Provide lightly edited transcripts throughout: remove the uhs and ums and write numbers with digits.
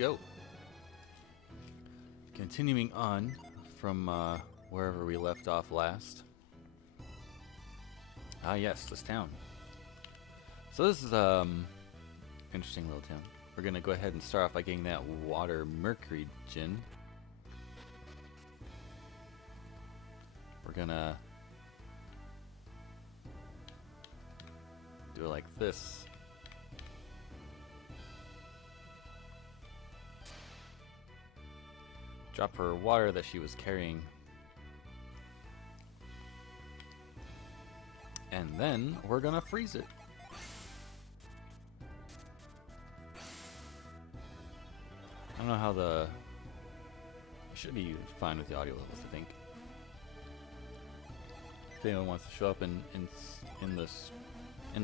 go. Continuing on from wherever we left off last. Ah, yes, this town. So this is interesting little town. We're gonna go ahead and start off by getting that water mercury gin. We're gonna do it like this. Drop her water that she was carrying. And then we're gonna freeze it. I don't know how the... It should be fine with the audio levels, I think. If anyone wants to show up in the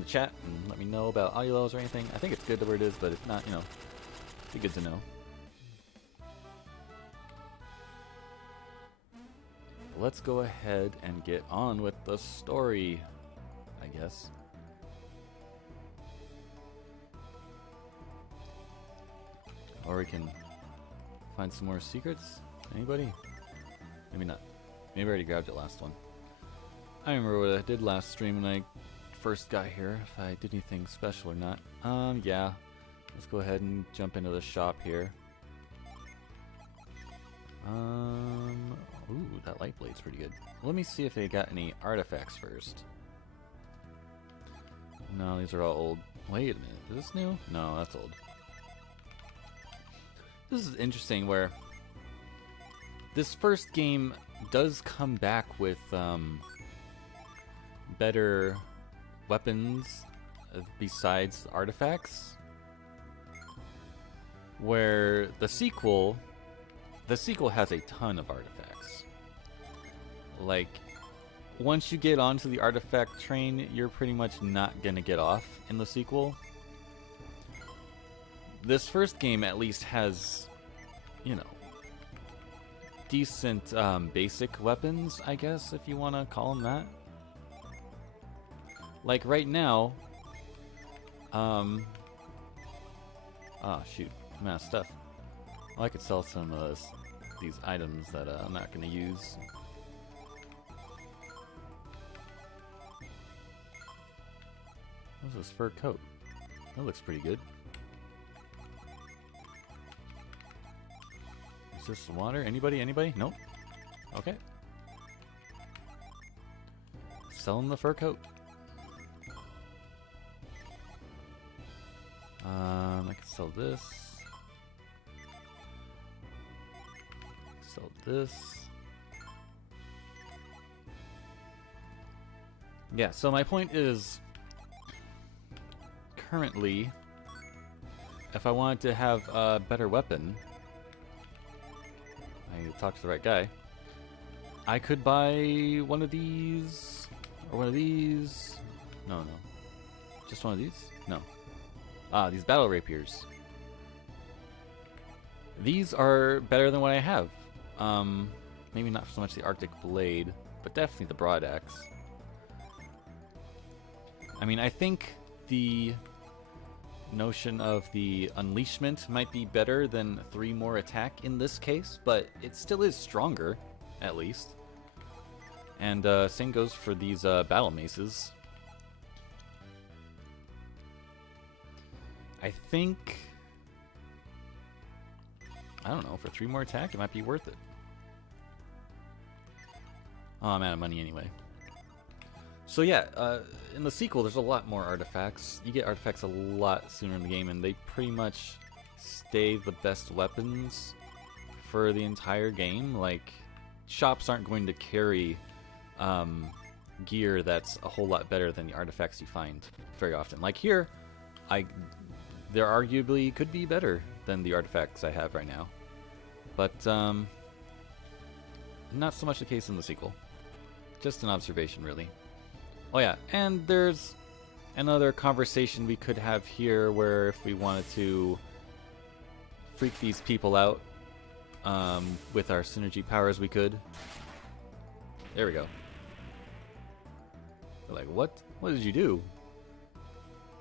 chat and let me know about audio levels or anything, I think it's good where it is, but if not, you know, it'd be good to know. Let's go ahead and get on with the story, I guess. Or we can find some more secrets. Anybody? Maybe not. Maybe I already grabbed it last one. I remember what I did last stream when I first got here, if I did anything special or not. Yeah. Let's go ahead and jump into the shop here. Ooh, that light blade's pretty good. Let me see if they got any artifacts first. No, these are all old. Wait a minute, is this new? No, that's old. This is interesting where this first game does come back with better weapons besides artifacts. Where the sequel has a ton of artifacts. Like, once you get onto the artifact train, you're pretty much not gonna get off in the sequel. This first game at least has, you know, decent basic weapons, I guess, if you want to call them that. Like right now, oh shoot, I'm out of stuff. Well, I could sell some of these items that I'm not going to use. What's this fur coat? That looks pretty good. Is this water? Anybody? Anybody? Nope. Okay. Selling the fur coat. I can sell this. Sell this. Yeah, so my point is, currently, if I wanted to have a better weapon, I need to talk to the right guy, I could buy one of these, or one of these. No. Just one of these? No. These battle rapiers. These are better than what I have. Maybe not so much the Arctic Blade, but definitely the Broad Axe. I mean, I think the notion of the Unleashment might be better than 3 more attack in this case, but it still is stronger, at least. And same goes for these battle maces. I think, I don't know, for 3 more attack, it might be worth it. Oh, I'm out of money anyway. So yeah, in the sequel, there's a lot more artifacts. You get artifacts a lot sooner in the game, and they pretty much stay the best weapons for the entire game. Like, shops aren't going to carry gear that's a whole lot better than the artifacts you find very often. Like here, there arguably could be better than the artifacts I have right now. But, not so much the case in the sequel. Just an observation, really. Oh yeah, and there's another conversation we could have here where if we wanted to freak these people out with our synergy powers, we could. There we go. They're like, what? What did you do?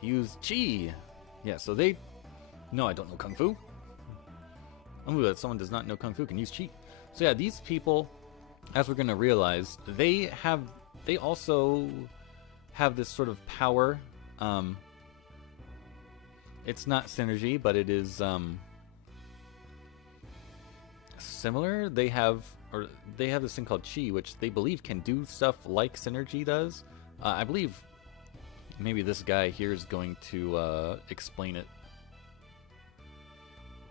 He used chi. Yeah, so they... No, I don't know Kung Fu. That someone does not know Kung Fu can use Chi. So yeah, these people, as we're going to realize, they also have this sort of power. It's not synergy, but it is similar. They have this thing called Chi, which they believe can do stuff like synergy does. I believe maybe this guy here is going to explain it.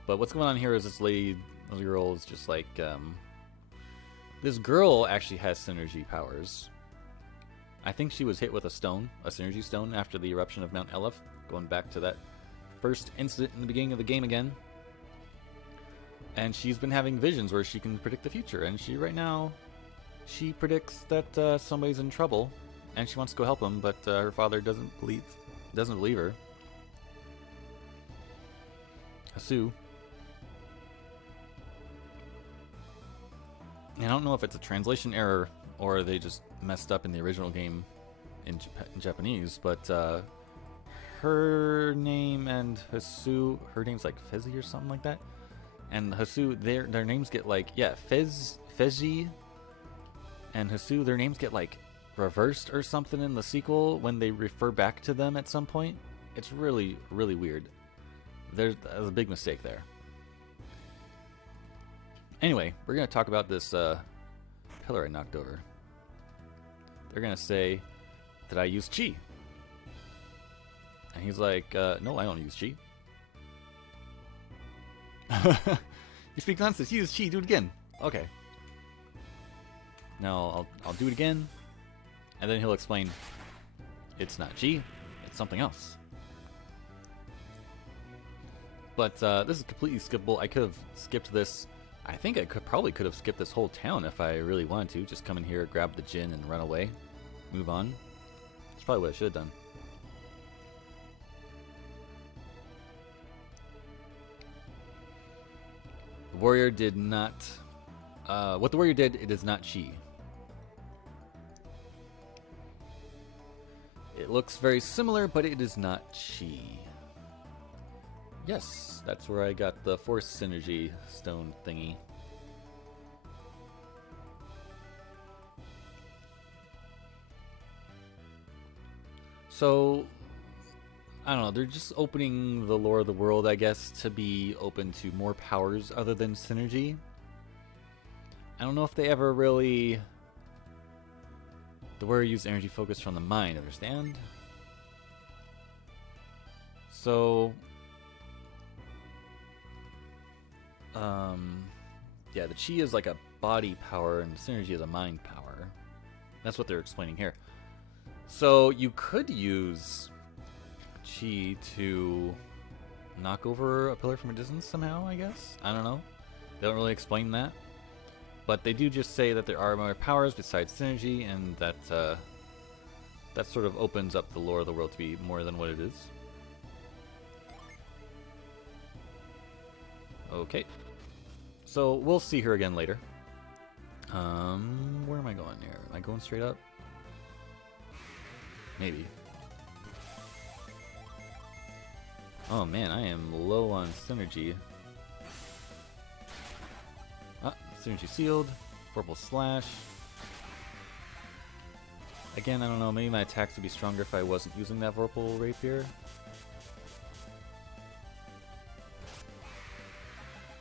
But what's going on here is this girl is just like, this girl actually has synergy powers. I think she was hit with a synergy stone, after the eruption of Mount Elef, going back to that first incident in the beginning of the game again. And she's been having visions where she can predict the future, and right now, she predicts that somebody's in trouble, and she wants to go help them, but her father doesn't believe her. Hasu. And I don't know if it's a translation error or they just messed up in the original game in Japanese, but her name and Hasu, her name's like Fezzi or something like that. And Hasu, their names get like, yeah, Fezzi and Hasu, their names get like reversed or something in the sequel when they refer back to them at some point. It's really, really weird. There's a big mistake there. Anyway, we're going to talk about this pillar I knocked over. They're going to say that I use Chi. And he's like, no, I don't use Chi. You speak nonsense. You use Chi. Do it again. Okay. Now I'll do it again. And then he'll explain it's not Chi. It's something else. But this is completely skippable. I could have skipped this. I think I probably could have skipped this whole town if I really wanted to. Just come in here, grab the Jin, and run away. Move on. That's probably what I should have done. The warrior did not... what the warrior did, it is not Chi. It looks very similar, but it is not Chi. Yes, that's where I got the Force Synergy stone thingy. So, I don't know, they're just opening the lore of the world, I guess, to be open to more powers other than synergy. I don't know if they ever really... The warrior used energy focus from the mind, understand? So... yeah, the Chi is like a body power and synergy is a mind power. That's what they're explaining here. So you could use Chi to knock over a pillar from a distance somehow, I guess? I don't know. They don't really explain that. But they do just say that there are more powers besides synergy, and that that sort of opens up the lore of the world to be more than what it is. Okay. So we'll see her again later. Where am I going here? Am I going straight up? Maybe. Oh man, I am low on synergy. Ah, synergy sealed. Purple slash. Again, I don't know, maybe my attacks would be stronger if I wasn't using that purple rapier.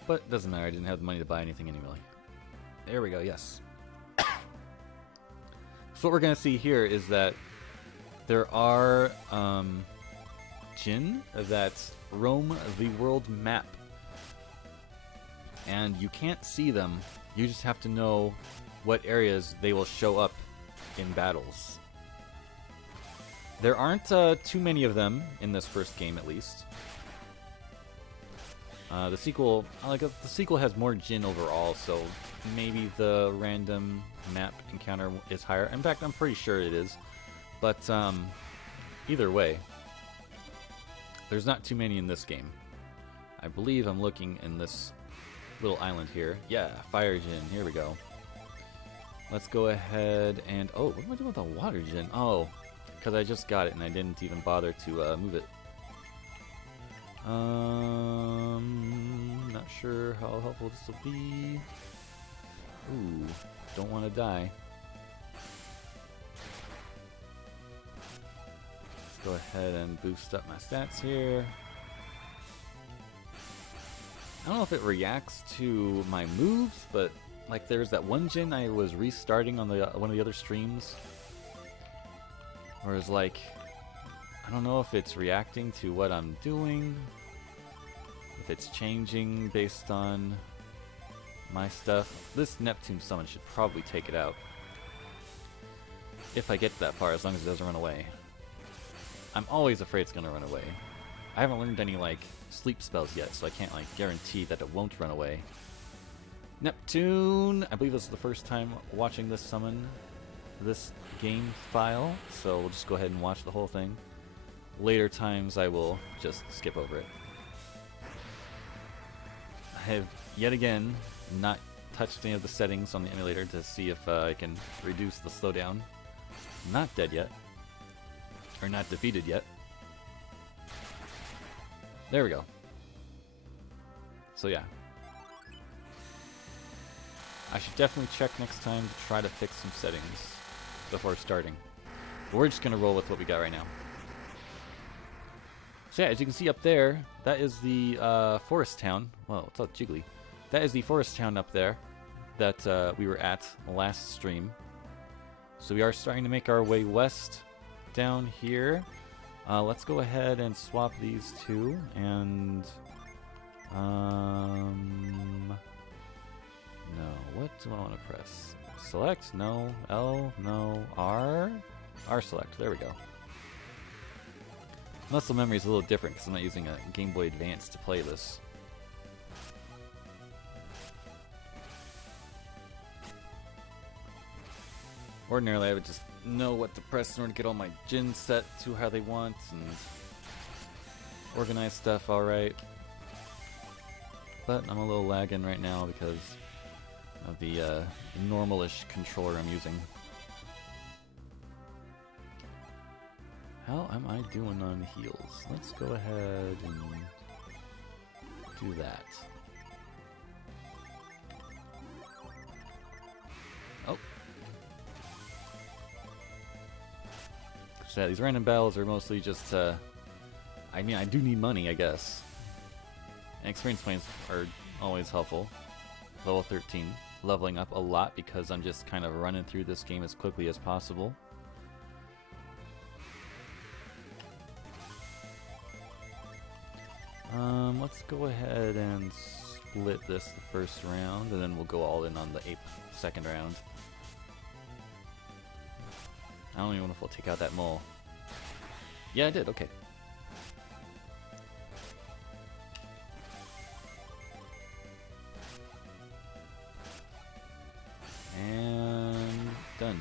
But doesn't matter, I didn't have the money to buy anything anyway. There we go, yes. So what we're going to see here is that there are Jin that roam the world map. And you can't see them, you just have to know what areas they will show up in battles. There aren't too many of them in this first game, at least. The sequel, the sequel has more Jin overall, so maybe the random map encounter is higher. In fact, I'm pretty sure it is. But either way, there's not too many in this game. I believe I'm looking in this little island here. Yeah, Fire Jin. Here we go. Let's go ahead and... Oh, what am I doing with the Water Jin? Oh, because I just got it and I didn't even bother to move it. Not sure how helpful this will be. Ooh, don't want to die. Let's go ahead and boost up my stats here. I don't know if it reacts to my moves, but like there's that one gen I was restarting on the one of the other streams, where it's like, I don't know if it's reacting to what I'm doing, if it's changing based on my stuff. This Neptune summon should probably take it out. If I get that far, as long as it doesn't run away. I'm always afraid it's gonna run away. I haven't learned any like sleep spells yet, so I can't like guarantee that it won't run away. Neptune! I believe this is the first time watching this summon, this game file, so we'll just go ahead and watch the whole thing. Later times I will just skip over it. I have yet again not touched any of the settings on the emulator to see if I can reduce the slowdown. Not dead yet. Or not defeated yet. There we go. So yeah. I should definitely check next time to try to fix some settings before starting. But we're just going to roll with what we got right now. So yeah, as you can see up there, that is the forest town. Whoa, what's up, Jiggly? That is the forest town up there that we were at last stream. So we are starting to make our way west down here. Let's go ahead and swap these two, and no, what do I want to press? Select? No. L? No. R? R select. There we go. Muscle memory is a little different because I'm not using a Game Boy Advance to play this. Ordinarily, I would just know what to press in order to get all my gens set to how they want and organize stuff alright. But I'm a little lagging right now because of the normal-ish controller I'm using. How am I doing on heals? Let's go ahead and do that. Oh. So yeah, these random battles are mostly just, I mean, I do need money, I guess. And experience points are always helpful. Level 13. Leveling up a lot because I'm just kind of running through this game as quickly as possible. Let's go ahead and split this the first round, and then we'll go all in on the second round. I don't even know if we'll take out that mole. Yeah, I did, okay. And done.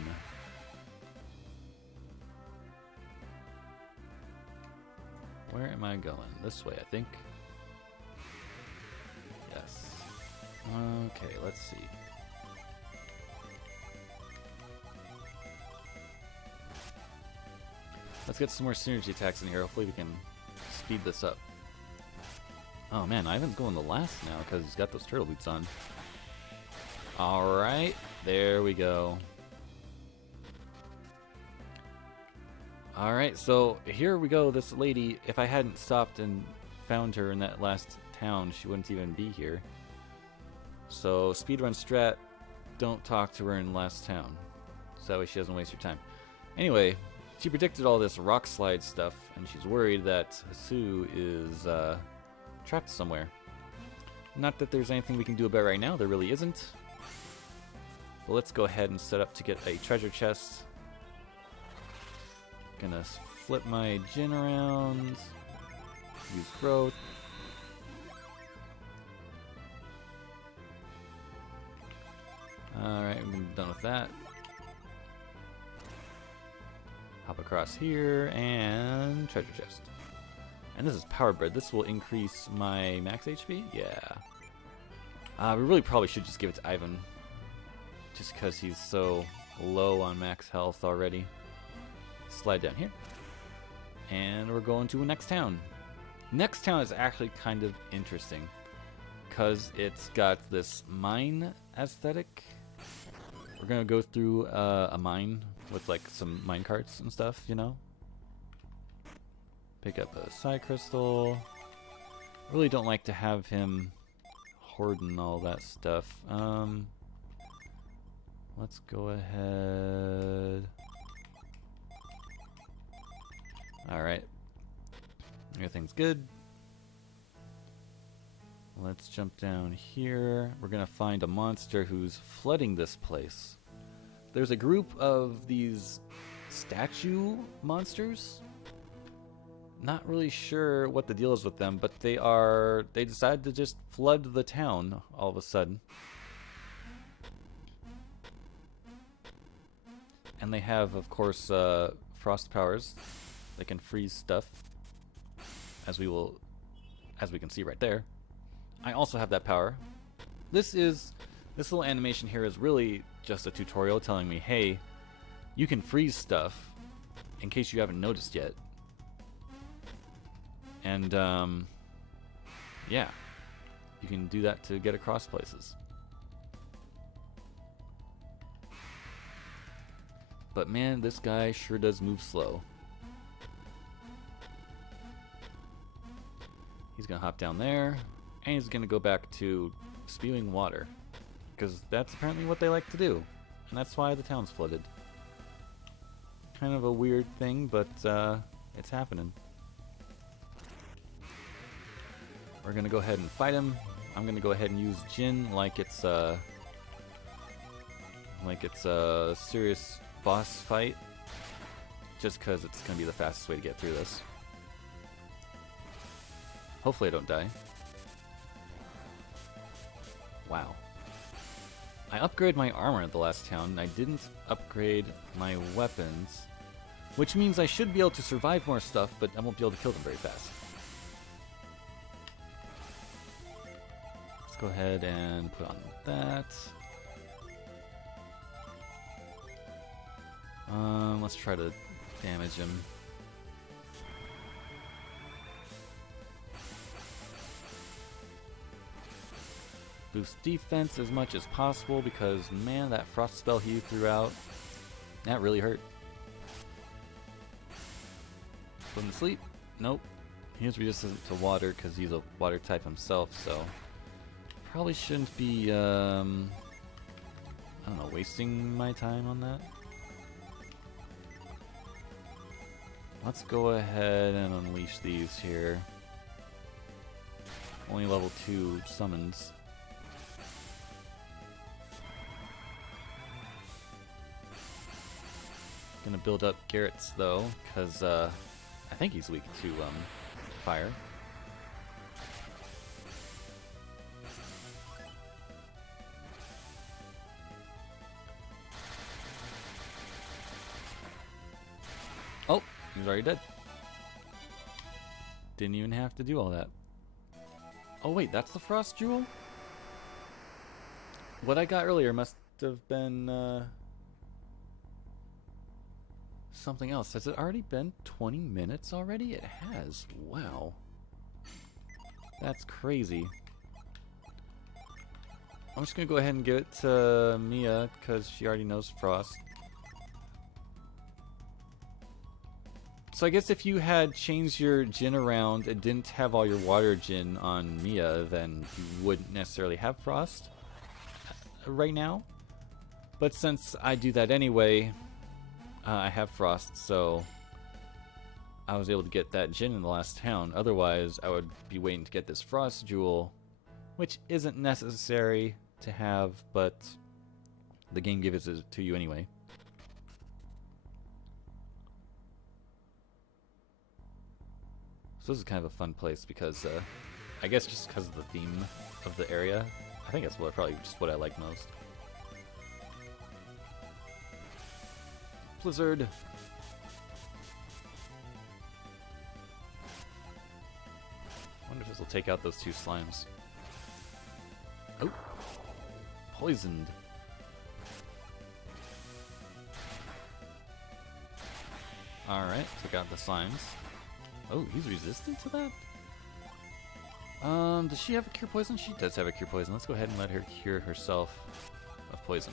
Where am I going? This way, I think. Yes. Okay, let's see. Let's get some more synergy attacks in here. Hopefully we can speed this up. Oh man, Ivan's going the last now because he's got those turtle boots on. Alright, there we go. Alright, so here we go. This lady, if I hadn't stopped and found her in that last town, she wouldn't even be here. So, speedrun strat, don't talk to her in the last town. So that way she doesn't waste your time. Anyway, she predicted all this rock slide stuff, and she's worried that Hasu is trapped somewhere. Not that there's anything we can do about it right now, there really isn't. But let's go ahead and set up to get a treasure chest. Gonna flip my Jin around. Use growth. Alright, I'm done with that. Hop across here and treasure chest. And this is power bread. This will increase my max HP? Yeah. We really probably should just give it to Ivan. Just because he's so low on max health already. Slide down here. And we're going to the next town. Next town is actually kind of interesting because it's got this mine aesthetic. We're gonna go through a mine with like some mine carts and stuff, you know. Pick up a side crystal. Really don't like to have him hoarding all that stuff. Let's go ahead. Alright. Everything's good. Let's jump down here. We're gonna find a monster who's flooding this place. There's a group of these statue monsters. Not really sure what the deal is with them, but they decided to just flood the town all of a sudden. And they have, of course, frost powers. They can freeze stuff, as we can see right there. I also have that power. This little animation here is really just a tutorial telling me, hey, you can freeze stuff in case you haven't noticed yet. And yeah, you can do that to get across places. But man, this guy sure does move slow. He's gonna hop down there, and he's gonna go back to spewing water, because that's apparently what they like to do, and that's why the town's flooded. Kind of a weird thing, but it's happening. We're gonna go ahead and fight him. I'm gonna go ahead and use Jin like it's a serious boss fight, just because it's gonna be the fastest way to get through this. Hopefully I don't die. Wow. I upgraded my armor at the last town, and I didn't upgrade my weapons, which means I should be able to survive more stuff, but I won't be able to kill them very fast. Let's go ahead and put on that. Let's try to damage him. Boost defense as much as possible, because man, that frost spell he threw out, that really hurt. Put him to sleep. Nope. He's resistant to water because he's a water type himself, so probably shouldn't be I don't know, wasting my time on that. Let's go ahead and unleash these here. Only level 2 summons. Gonna build up Garrett's though, because I think he's weak to fire. Oh, he's already dead. Didn't even have to do all that. Oh wait, that's the Frost Jewel? What I got earlier must have been something else. Has it already been 20 minutes already? It has. Wow. That's crazy. I'm just gonna go ahead and give it to Mia because she already knows Frost. So I guess if you had changed your Jin around and didn't have all your water Jin on Mia, then you wouldn't necessarily have Frost right now. But since I do that anyway, I have Frost, so I was able to get that Jin in the last town. Otherwise, I would be waiting to get this Frost Jewel, which isn't necessary to have, but the game gives it to you anyway. So this is kind of a fun place because, I guess just because of the theme of the area. I think that's probably just what I like most. Blizzard. I wonder if this will take out those 2 slimes. Oh, poisoned. Alright, took out the slimes. Oh, he's resistant to that? Does she have a cure poison? She does have a cure poison. Let's go ahead and let her cure herself of poison.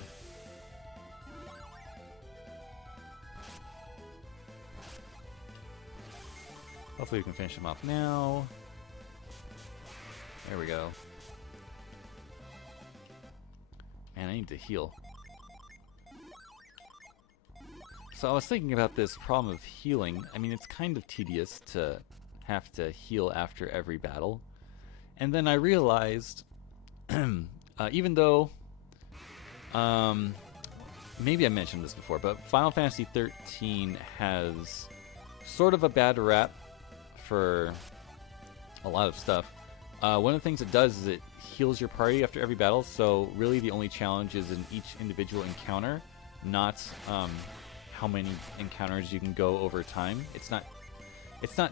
Hopefully we can finish him off now. There we go. Man, I need to heal. So I was thinking about this problem of healing. I mean, it's kind of tedious to have to heal after every battle. And then I realized, even though, maybe I mentioned this before, but Final Fantasy XIII has sort of a bad rap for a lot of stuff. One of the things it does is it heals your party after every battle, so really the only challenge is in each individual encounter, not how many encounters you can go over time. It's not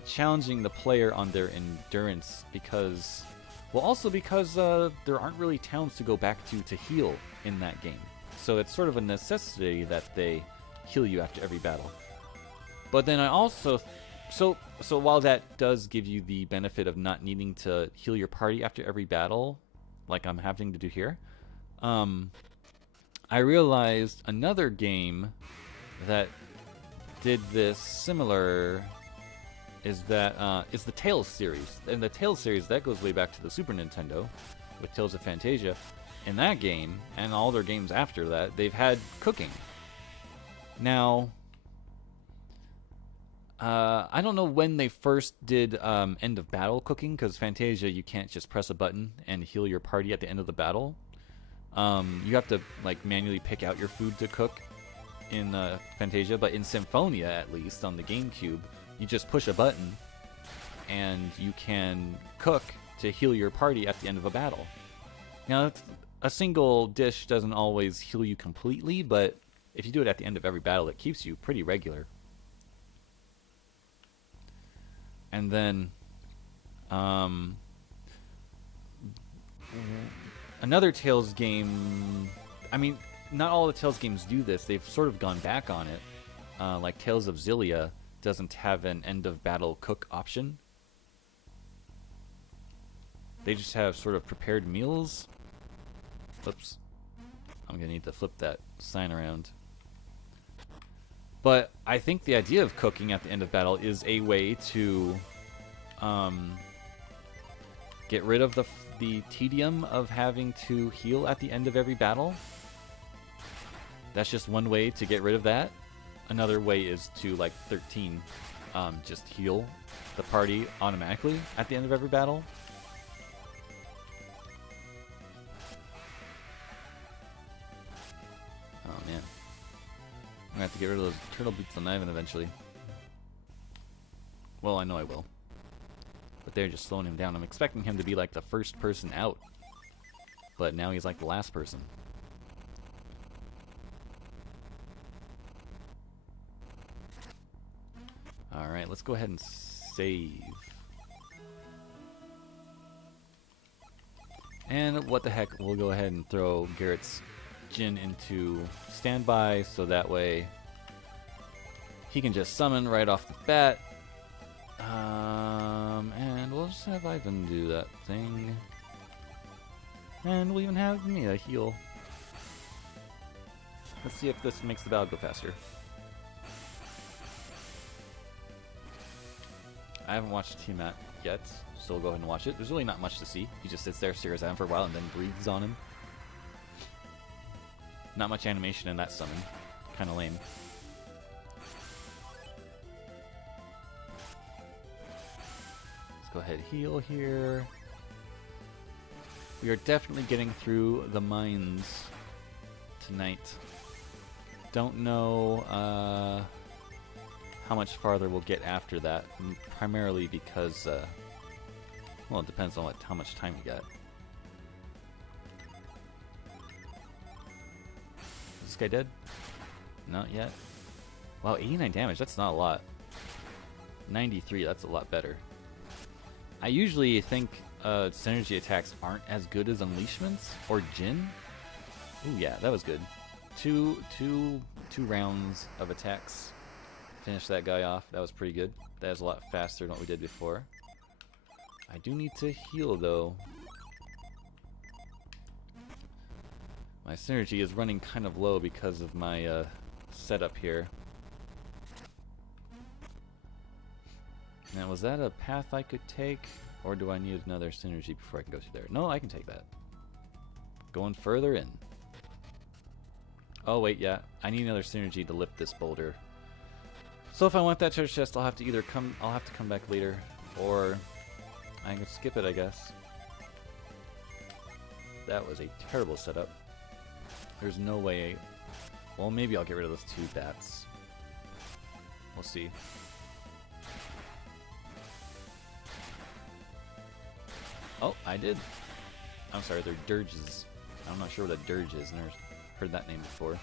challenging the player on their endurance because, well, also because there aren't really towns to go back to heal in that game. So it's sort of a necessity that they heal you after every battle. But then I also, so while that does give you the benefit of not needing to heal your party after every battle, like I'm having to do here, I realized another game that did this similar is the Tales series. And the Tales series, that goes way back to the Super Nintendo with Tales of Fantasia. In that game, and all their games after that, they've had cooking. Now, I don't know when they first did end of battle cooking, because Fantasia, you can't just press a button and heal your party at the end of the battle. You have to like manually pick out your food to cook in Fantasia, but in Symphonia, at least on the GameCube, you just push a button and you can cook to heal your party at the end of a battle. Now, a single dish doesn't always heal you completely, but if you do it at the end of every battle, it keeps you pretty regular. And then another Tales game, I mean, not all the Tales games do this. They've sort of gone back on it. Like Tales of Xillia doesn't have an end of battle cook option. They just have sort of prepared meals. Oops. I'm going to need to flip that sign around. But I think the idea of cooking at the end of battle is a way to get rid of the tedium of having to heal at the end of every battle. That's just one way to get rid of that. Another way is to, like 13, just heal the party automatically at the end of every battle. Oh man. I'm gonna have to get rid of those turtle boots on Ivan eventually. Well, I know I will. But they're just slowing him down. I'm expecting him to be like the first person out. But now he's like the last person. Alright, let's go ahead and save. And what the heck, we'll go ahead and throw Garrett's Jin into standby, so that way he can just summon right off the bat. And we'll just have Ivan do that thing. And we'll even have Mia heal. Let's see if this makes the battle go faster. I haven't watched Tiamat yet, so we'll go ahead and watch it. There's really not much to see. He just sits there, stares at him for a while, and then breathes on him. Not much animation in that summon. Kinda lame. Let's go ahead and heal here. We are definitely getting through the mines tonight. Don't know how much farther we'll get after that, primarily because, well, it depends on how much time we got. Is this guy dead? Not yet. Wow, 89 damage, that's not a lot. 93, that's a lot better. I usually think synergy attacks aren't as good as unleashments or Jin. Ooh, yeah, that was good. Two rounds of attacks. Finish that guy off. That was pretty good. That was a lot faster than what we did before. I do need to heal, though. My synergy is running kind of low because of my setup here. Now, was that a path I could take? Or do I need another synergy before I can go through there? No, I can take that. Going further in. Oh, wait, yeah. I need another synergy to lift this boulder. So if I want that treasure chest, I'll have to come back later. Or I can skip it, I guess. That was a terrible setup. There's no way... Well, maybe I'll get rid of those 2 bats. We'll see. Oh, I did. I'm sorry, they're dirges. I'm not sure what a dirge is. Never heard that name before.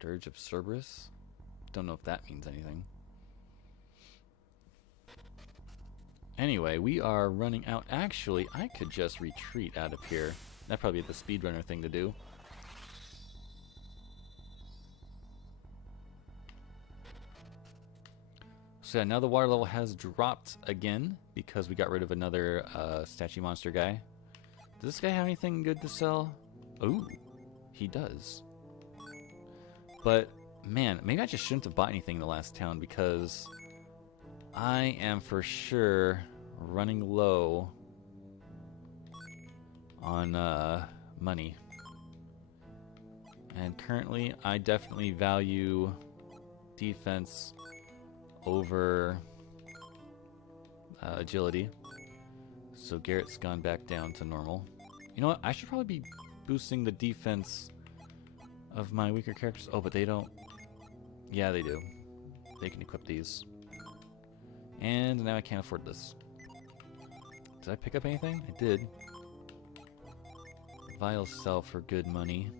Dirge of Cerberus? Don't know if that means anything. Anyway, we are running out. Actually, I could just retreat out of here. That'd probably be the speedrunner thing to do. So yeah, now the water level has dropped again because we got rid of another statue monster guy. Does this guy have anything good to sell? Ooh, he does. But man, maybe I just shouldn't have bought anything in the last town because I am for sure running low on money. And currently I definitely value defense over agility. So Garrett's gone back down to normal. You know what? I should probably be boosting the defense of my weaker characters. Oh, but they don't. Yeah, they do. They can equip these. And now I can't afford this. Did I pick up anything? I did. Vials sell for good money.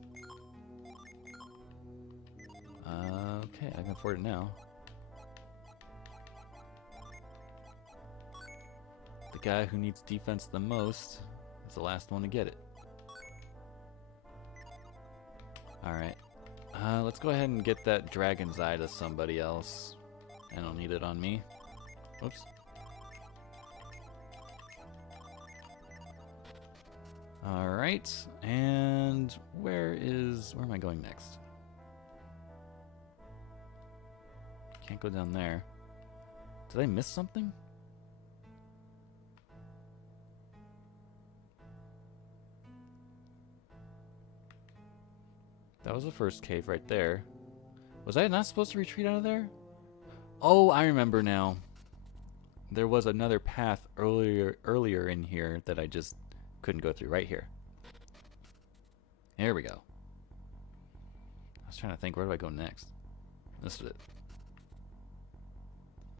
Okay, I can afford it now. The guy who needs defense the most is the last one to get it. Alright. Let's go ahead and get that dragon's eye to somebody else. I don't need it on me. Oops. Alright. And where am I going next? Can't go down there. Did I miss something? That was the first cave right there. Was I not supposed to retreat out of there? Oh, I remember now. There was another path earlier in here that I just couldn't go through. Right here. There we go. I was trying to think, where do I go next? This is it.